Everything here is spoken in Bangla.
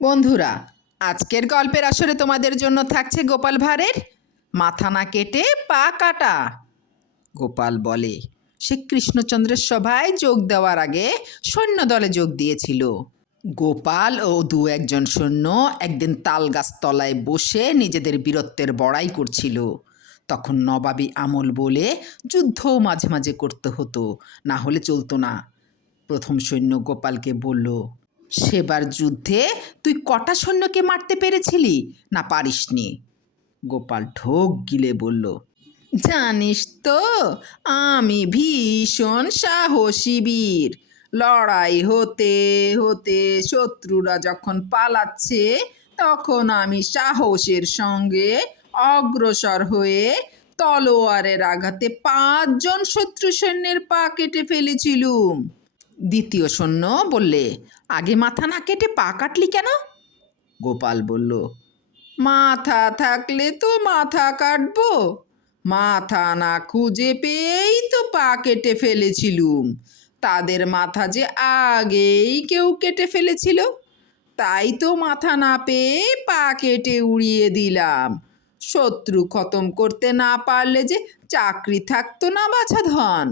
বন্ধুরা, আজকের গল্পের আসরে তোমাদের জন্য থাকছে গোপাল ভাঁড়ের মাথা না কেটে পা কাটা। গোপাল বলে সে কৃষ্ণচন্দ্রের সভায় যোগ দেওয়ার আগে সৈন্যদলে যোগ দিয়েছিল। গোপাল ও দু একজন সৈন্য একদিন তালগাছ তলায় বসে নিজেদের বীরত্বের বড়াই করছিল। তখন নবাবী আমল বলে যুদ্ধও মাঝে মাঝে করতে হতো, না হলে চলতো না। প্রথম সৈন্য গোপালকে বলল, সেবার যুদ্ধে তুই কটা সৈন্যকে মারতে পেরেছিলি না পারিসনি? গোপাল ঢোক গিলে বলল, জানিস তো আমি ভীষণ সাহসী বীর। লড়াই হতে হতে শত্রুরা যখন পালাচ্ছে তখন আমি সাহসের সঙ্গে অগ্রসর হয়ে তলোয়ারের আঘাতে 5 জন শত্রু সৈন্যের পা কেটে ফেলেছিলুম। দ্বিতীয় সৈন্য বললে, আগে মাথা না কেটে পা কাটলি কেন? গোপাল বলল, মাথা থাকলে তো মাথা কাটবো, মাথা না খুঁজে পেয়েই তো পা কেটে ফেলেছিলুম। তাদের মাথা যে আগেই কেউ কেটে ফেলেছিল, তাই তো মাথা না পেয়ে পা কেটে উড়িয়ে দিলাম। শত্রু খতম করতে না পারলে যে চাকরি থাকতো না বাছাধন।